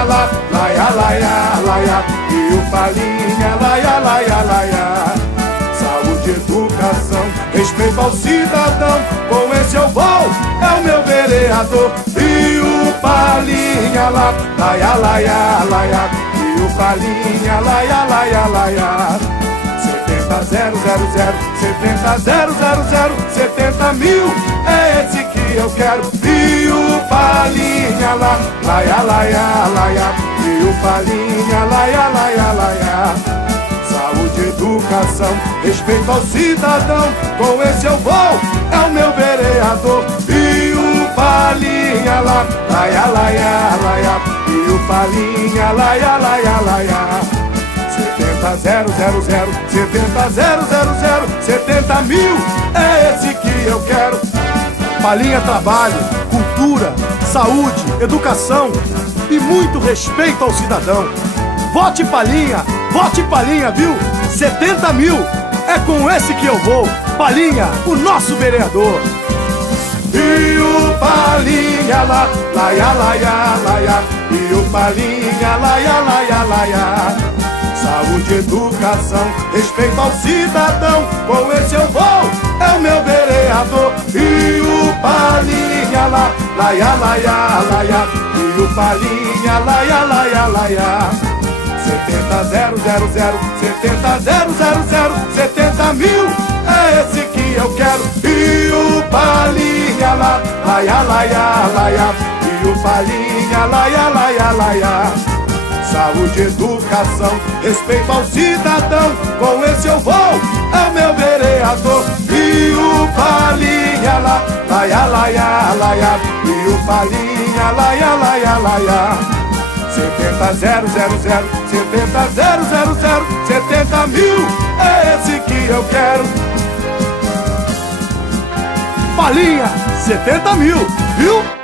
Palinha lá, laia, laia, laia, e o Palinha, laia, laia, laia. Saúde, educação, respeito ao cidadão, com esse eu vou, é o meu vereador. E o Palinha lá, laia, laia, laia, e o Palinha, laia, laia, laia. 70 mil, é esse que eu quero. E o Palinha lá, laia, laia, laia, e o Palinha, laia, laia, laia. Saúde, educação, respeito ao cidadão, com esse eu vou, é o meu vereador. E o Palinha lá, laia, laia, laia, e o Palinha, laia, laia, laia. 70 mil, é esse que eu quero. Palinha, trabalho, cultura, saúde, educação e muito respeito ao cidadão. Vote Palinha, viu? 70 mil, é com esse que eu vou. Palinha, o nosso vereador. E o Palinha lá, laia, laia, laia, e o Palinha, laia, laia, laia. Saúde, educação, respeito ao cidadão, com esse eu vou, é o meu vereador. E o Palinha lá, laia, laia, laia, e o Palinha, laia, laia, laia. 70 mil, é esse que eu quero. E o Palinha lá, laia, laia, laia, e o Palinha, laia, laia, laia. Saúde, educação, respeito ao cidadão, com esse eu vou, é o meu vereador. E o Palinha lá, laia, laia, laia, e o Palinha, laia, laia, laia. 70 mil, é esse que eu quero. Palinha, 70 mil, viu?